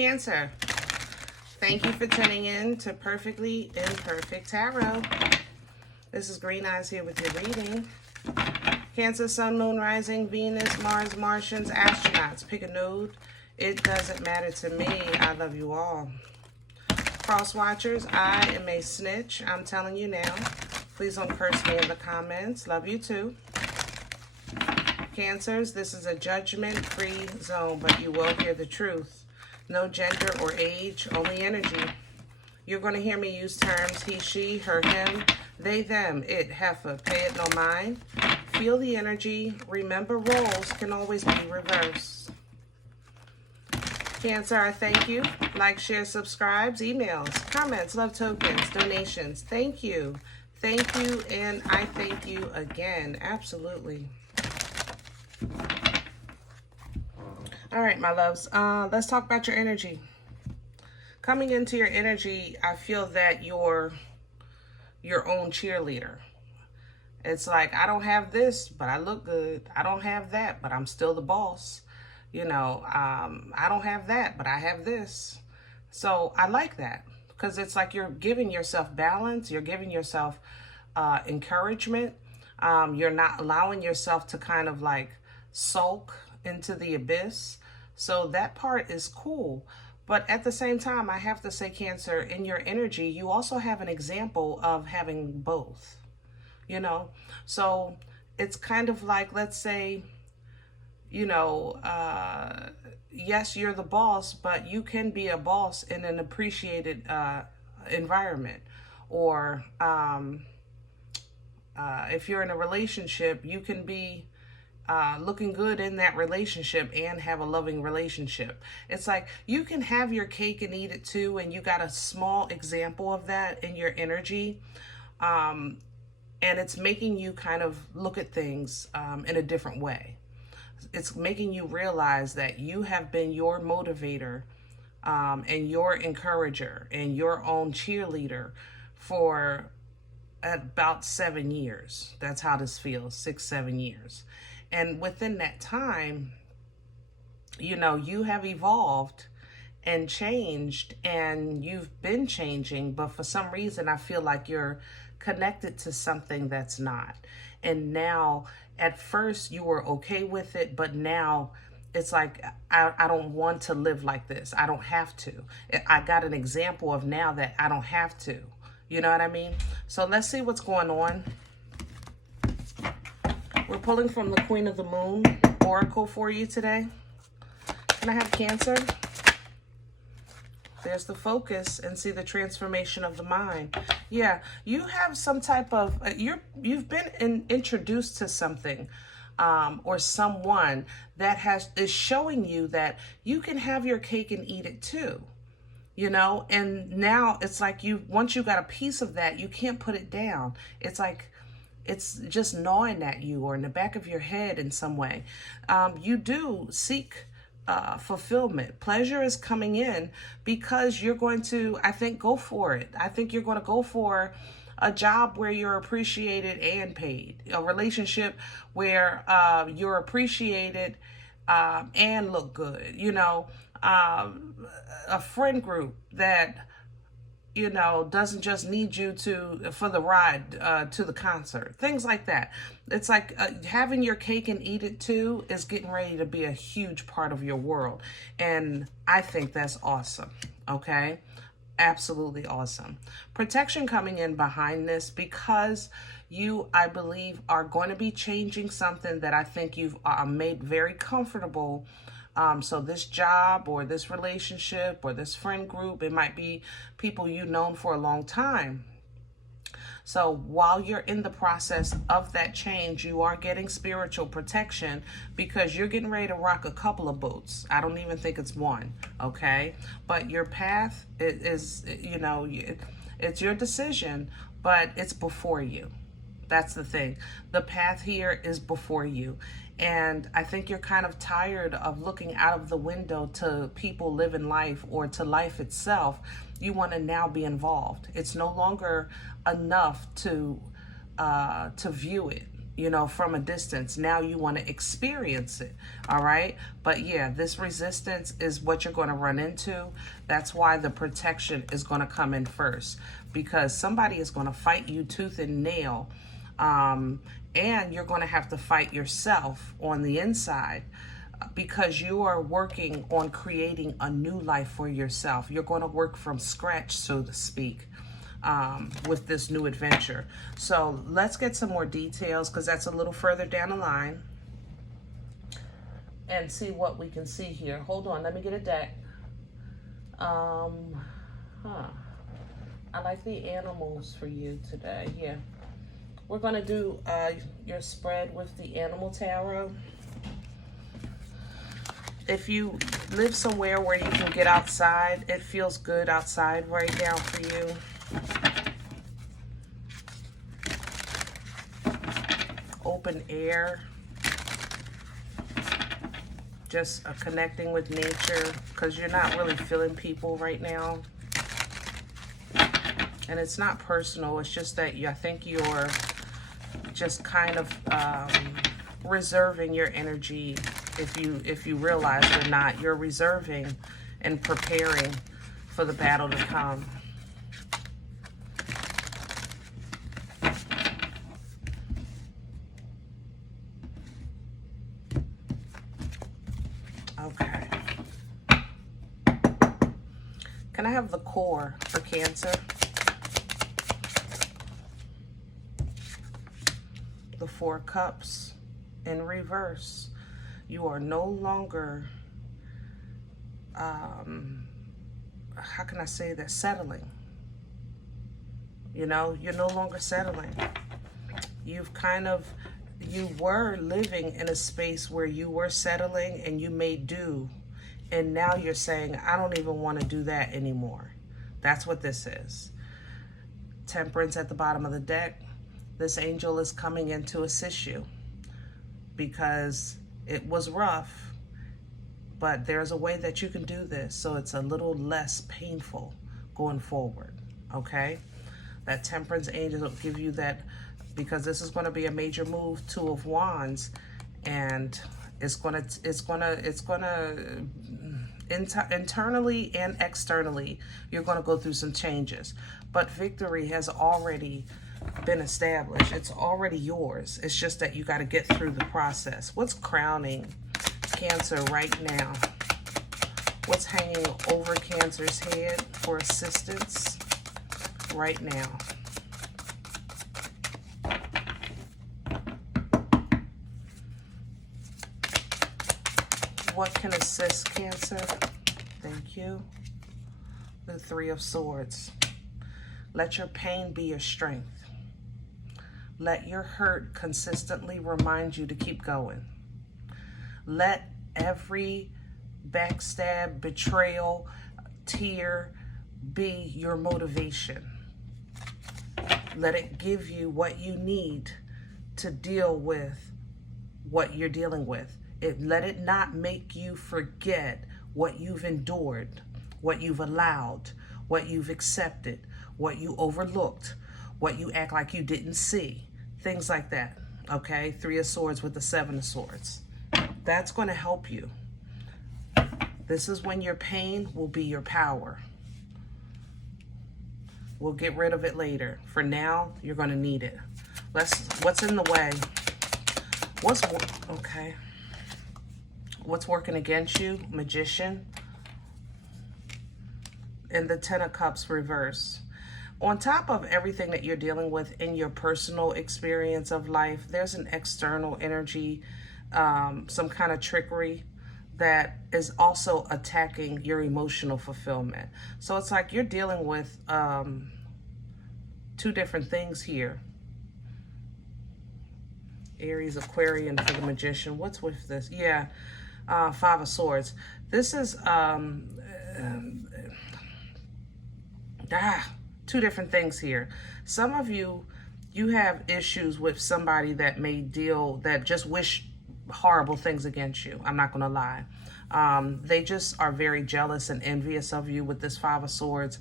Cancer, thank you for tuning in to Perfectly Imperfect Tarot. This is Green Eyes here with your reading. Cancer, Sun, Moon, Rising, Venus, Mars, Martians, astronauts. Pick a node. It doesn't matter to me. I love you all. Cross watchers, I am a snitch. I'm telling you now. Please don't curse me in the comments. Love you too. Cancers, this is a judgment-free zone, but you will hear the truth. No gender or age, only energy. You're going to hear me use terms he, she, her, him, they, them, it, heifer. Pay it no mind. Feel the energy. Remember, roles can always be reversed. Cancer, I thank you. Like, share, subscribes, emails, comments, love tokens, donations. Thank you. Thank you, and I thank you again. Absolutely. All right, my loves. Let's talk about your energy. Coming into your energy, I feel that you're your own cheerleader. It's like, I don't have this, but I look good. I don't have that, but I'm still the boss. You know, I don't have that, but I have this. So I like that because it's like you're giving yourself balance. You're giving yourself encouragement. You're not allowing yourself to kind of like sulk into the abyss. So that part is cool. But at the same time, I have to say, Cancer, in your energy, you also have an example of having both, you know? So it's kind of like, let's say, you know, yes, you're the boss, but you can be a boss in an appreciated environment. Or if you're in a relationship, you can be looking good in that relationship and have a loving relationship. It's like you can have your cake and eat it too, and you got a small example of that in your energy. And it's making you kind of look at things in a different way. It's making you realize that you have been your motivator and your encourager and your own cheerleader for about 7 years. That's how this feels, 6-7 years. And within that time, you know, you have evolved and changed, and you've been changing, but for some reason I feel like you're connected to something that's not. And now, at first you were okay with it, but now it's like, I don't want to live like this. I don't have to. I got an example of now that I don't have to. You know what I mean? So let's see what's going on. We're pulling from the Queen of the Moon Oracle for you today. Can I have Cancer? There's the focus, and see the transformation of the mind. Yeah, you have some type of, you've been introduced to something or someone that is showing you that you can have your cake and eat it too. You know, and now it's like once you got a piece of that, you can't put it down. It's like, it's just gnawing at you or in the back of your head in some way. You do seek fulfillment. Pleasure is coming in because you're going to, I think, go for it. I think you're going to go for a job where you're appreciated and paid. A relationship where you're appreciated and look good. You know, a friend group that, you know, doesn't just need you for the ride to the concert. Things like that. It's like having your cake and eat it too is getting ready to be a huge part of your world. And I think that's awesome. Okay? Absolutely awesome. Protection coming in behind this because you, I believe, are going to be changing something that I think you've made very comfortable. So this job or this relationship or this friend group, it might be people you've known for a long time. So while you're in the process of that change, you are getting spiritual protection because you're getting ready to rock a couple of boats. I don't even think it's one, okay? But your path is, you know, it's your decision, but it's before you. That's the thing. The path here is before you. And I think you're kind of tired of looking out of the window to people living life or to life itself. You want to now be involved. It's no longer enough to view it. you know, from a distance. Now you want to experience it, all right? But yeah, this resistance is what you're going to run into. That's why the protection is going to come in first, because somebody is going to fight you tooth and nail, and you're going to have to fight yourself on the inside, because you are working on creating a new life for yourself. You're going to work from scratch, so to speak, with this new adventure. So let's get some more details, because that's a little further down the line, and see what we can see here. Hold on, let me get a deck. I like the animals for you today. Yeah, we're going to do your spread with the animal tarot. If you live somewhere where you can get outside, it feels good outside right now for you. Open air. Just connecting with nature, because you're not really feeling people right now. And it's not personal. It's just that I think you're just kind of reserving your energy. If you realize it or not, you're reserving and preparing for the battle to come. Okay. Can I have the core for Cancer? The Four of Cups in reverse. You are no longer, how can I say that, settling. You know, you're no longer settling. You were living in a space where you were settling and you made do. And now you're saying, I don't even want to do that anymore. That's what this is. Temperance at the bottom of the deck. This angel is coming in to assist you, because it was rough, but there's a way that you can do this so it's a little less painful going forward, okay? That Temperance angel will give you that, because this is going to be a major move. Two of Wands, and it's gonna internally and externally, you're going to go through some changes, but victory has already been established. It's already yours. It's just that you got to get through the process. What's crowning Cancer right now? What's hanging over Cancer's head for assistance right now? What can assist Cancer? Thank you. The Three of Swords. Let your pain be your strength. Let your hurt consistently remind you to keep going. Let every backstab, betrayal, tear be your motivation. Let it give you what you need to deal with what you're dealing with. Let it not make you forget what you've endured, what you've allowed, what you've accepted, what you overlooked, what you act like you didn't see. Things like that, okay? Three of Swords with the Seven of Swords. That's going to help you. This is when your pain will be your power. We'll get rid of it later. For now, you're going to need it. What's in the way? Okay. What's working against you? Magician. And the Ten of Cups reverse. On top of everything that you're dealing with in your personal experience of life, there's an external energy, some kind of trickery that is also attacking your emotional fulfillment. So it's like you're dealing with two different things here. Aries, Aquarian for the Magician. What's with this? Yeah, Five of Swords. This is two different things here. Some of you have issues with somebody that just wish horrible things against you. I'm not going to lie. They just are very jealous and envious of you with this Five of Swords,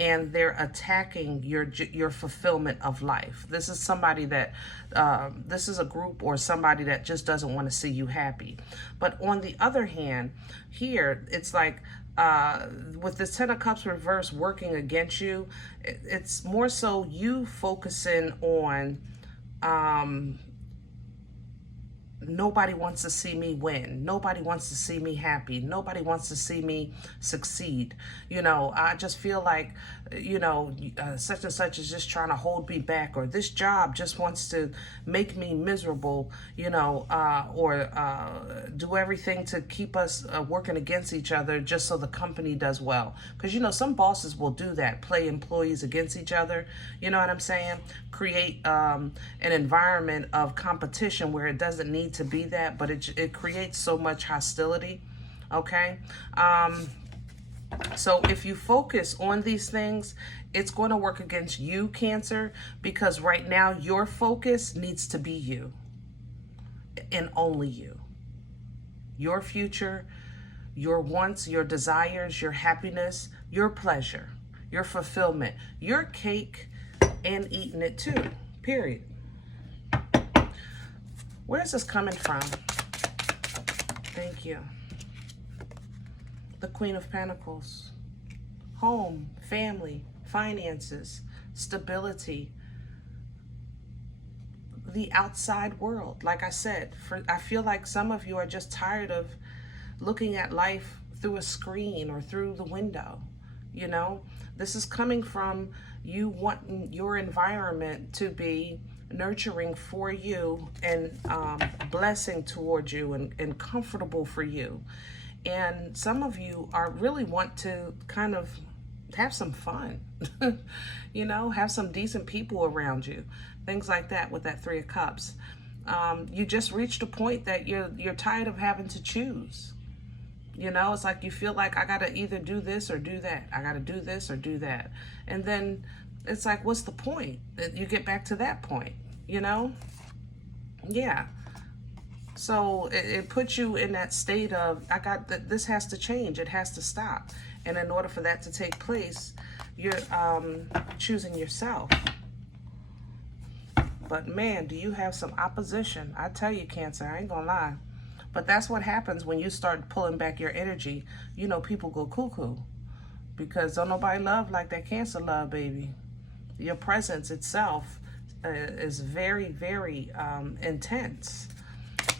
and they're attacking your fulfillment of life. This is somebody that, this is a group or somebody that just doesn't want to see you happy. But on the other hand, here, it's like, with this Ten of Cups reverse working against you, it's more so you focusing on, nobody wants to see me win. Nobody wants to see me happy. Nobody wants to see me succeed. You know, I just feel like, you know, such and such is just trying to hold me back, or this job just wants to make me miserable, you know, or do everything to keep us working against each other just so the company does well. Because, you know, some bosses will do that, play employees against each other. You know what I'm saying? Create an environment of competition where it doesn't need to be that, but it creates so much hostility. Okay. So if you focus on these things, it's going to work against you, Cancer, because right now your focus needs to be you and only you. Your future, your wants, your desires, your happiness, your pleasure, your fulfillment, your cake, and eating it too, period. Where is this coming from? Thank you. The Queen of Pentacles. Home, family, finances, stability, the outside world. Like I said, I feel like some of you are just tired of looking at life through a screen or through the window. You know, this is coming from you wanting your environment to be nurturing for you and blessing towards you and comfortable for you. And some of you are really want to kind of have some fun, you know, have some decent people around you, things like that with that Three of Cups. You just reached a point that you're tired of having to choose. You know, it's like you feel like I got to either do this or do that. I got to do this or do that. And then it's like, what's the point? You get back to that point, you know? Yeah. So it puts you in that state of, this has to change. It has to stop. And in order for that to take place, you're choosing yourself. But man, do you have some opposition. I tell you, Cancer, I ain't gonna lie. But that's what happens when you start pulling back your energy. You know, people go cuckoo. Because don't nobody love like that Cancer love, baby. Your presence itself is very, very intense.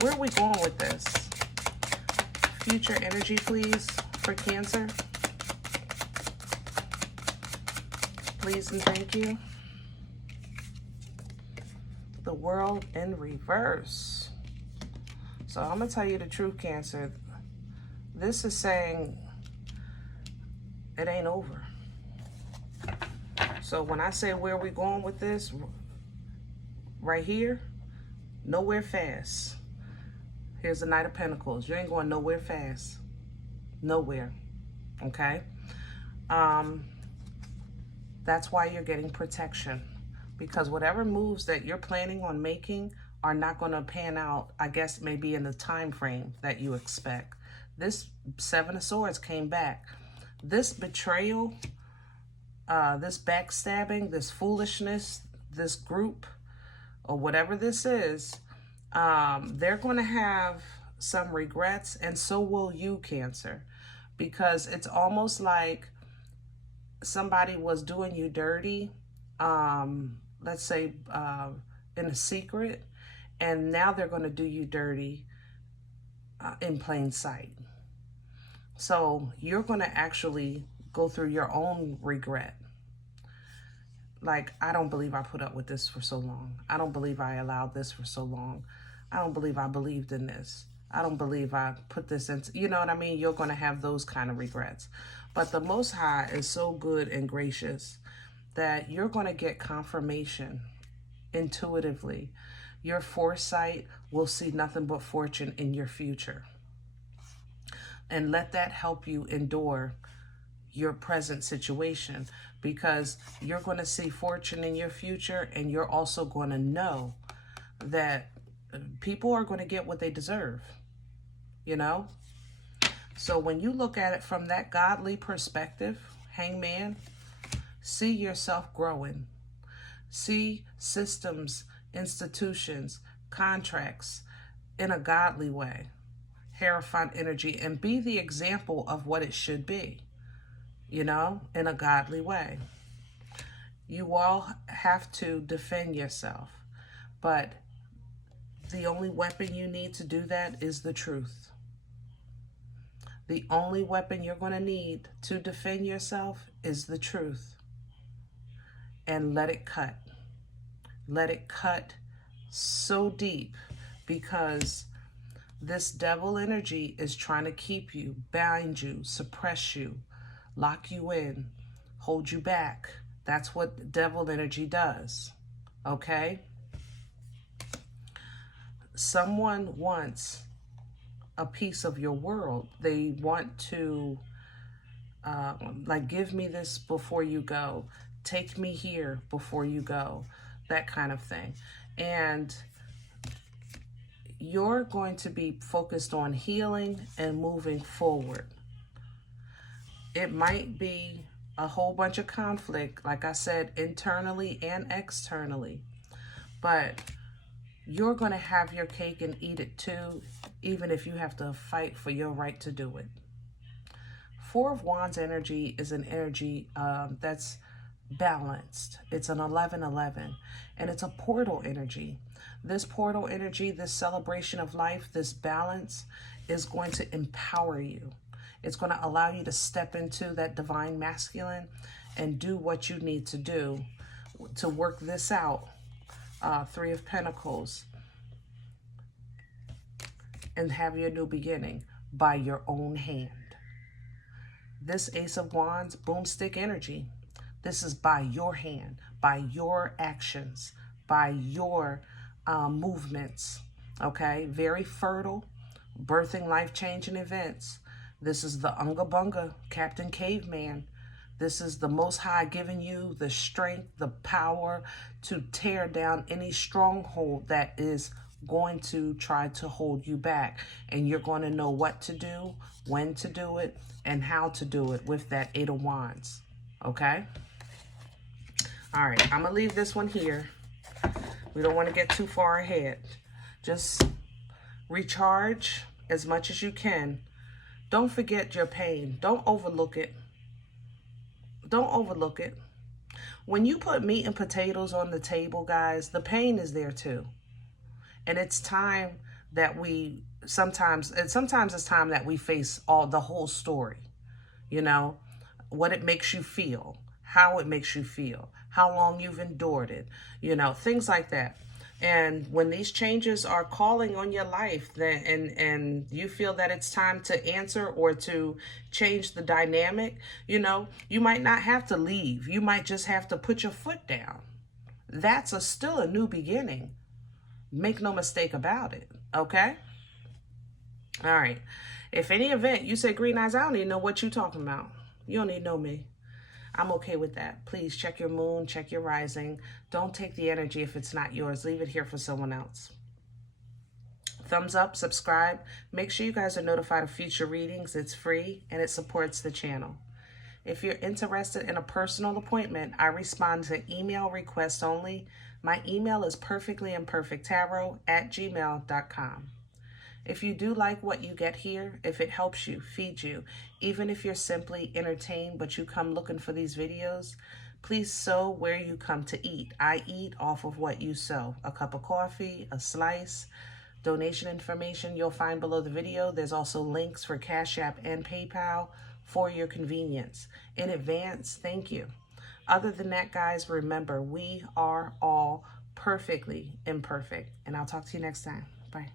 Where are we going with this? Future energy, please, for Cancer. Please and thank you. The World in reverse. So I'm going to tell you the truth, Cancer. This is saying it ain't over. So when I say where are we going with this, right here, nowhere fast. Here's the Knight of Pentacles. You ain't going nowhere fast. Nowhere. Okay? That's why you're getting protection. Because whatever moves that you're planning on making are not going to pan out, I guess, maybe in the time frame that you expect. This Seven of Swords came back. This betrayal, this backstabbing, this foolishness, this group, or whatever this is, they're going to have some regrets, and so will you, Cancer. Because it's almost like somebody was doing you dirty, let's say in a secret, and now they're going to do you dirty in plain sight. So you're going to actually go through your own regret. Like, I don't believe I put up with this for so long. I don't believe I allowed this for so long. I don't believe I believed in this. I don't believe I put this into, you know what I mean? You're going to have those kind of regrets. But the Most High is so good and gracious that you're going to get confirmation intuitively. Your foresight will see nothing but fortune in your future. And let that help you endure your present situation, because you're going to see fortune in your future, and you're also going to know that people are going to get what they deserve, you know? So when you look at it from that godly perspective, Hangman, see yourself growing. See systems, institutions, contracts in a godly way. Hierophant energy, and be the example of what it should be, you know, in a godly way. You all have to defend yourself, but the only weapon you need to do that is the truth. The only weapon you're going to need to defend yourself is the truth. And let it cut. Let it cut so deep, because this devil energy is trying to keep you, bind you, suppress you, lock you in, hold you back. That's what devil energy does, okay? Someone wants a piece of your world. They want to, like, give me this before you go. Take me here before you go. That kind of thing. And you're going to be focused on healing and moving forward. It might be a whole bunch of conflict, like I said, internally and externally. But you're going to have your cake and eat it too, even if you have to fight for your right to do it. Four of Wands energy is an energy that's balanced. It's an 11-11, and it's a portal energy. This portal energy, this celebration of life, this balance is going to empower you. It's going to allow you to step into that divine masculine and do what you need to do to work this out. Three of Pentacles, and have your new beginning by your own hand. This Ace of Wands, boomstick energy. This is by your hand, by your actions, by your movements, okay? Very fertile, birthing life-changing events. This is the Unga Bunga, Captain Caveman. This is the Most High giving you the strength, the power to tear down any stronghold that is going to try to hold you back. And you're going to know what to do, when to do it, and how to do it with that Eight of Wands, okay? All right, I'm going to leave this one here. We don't want to get too far ahead. Just recharge as much as you can. Don't forget your pain. Don't overlook it. Don't overlook it. When you put meat and potatoes on the table, guys, the pain is there too. And it's time that we sometimes it's time that we face the whole story. You know, what it makes you feel, how it makes you feel, how long you've endured it, you know, things like that. And when these changes are calling on your life, then and you feel that it's time to answer or to change the dynamic, you know, you might not have to leave. You might just have to put your foot down. That's still a new beginning. Make no mistake about it, okay? All right. If any event you say, Green Eyes, I don't even know what you're talking about. You don't even know me. I'm okay with that. Please check your moon, check your rising. Don't take the energy if it's not yours. Leave it here for someone else. Thumbs up, subscribe. Make sure you guys are notified of future readings. It's free and it supports the channel. If you're interested in a personal appointment, I respond to email requests only. My email is perfectlyimperfecttarot@gmail.com. If you do like what you get here, if it helps you, feed you, even if you're simply entertained but you come looking for these videos, please sow where you come to eat. I eat off of what you sow. A cup of coffee, a slice, donation information you'll find below the video. There's also links for CashApp and PayPal for your convenience. In advance, thank you. Other than that, guys, remember, we are all perfectly imperfect. And I'll talk to you next time. Bye.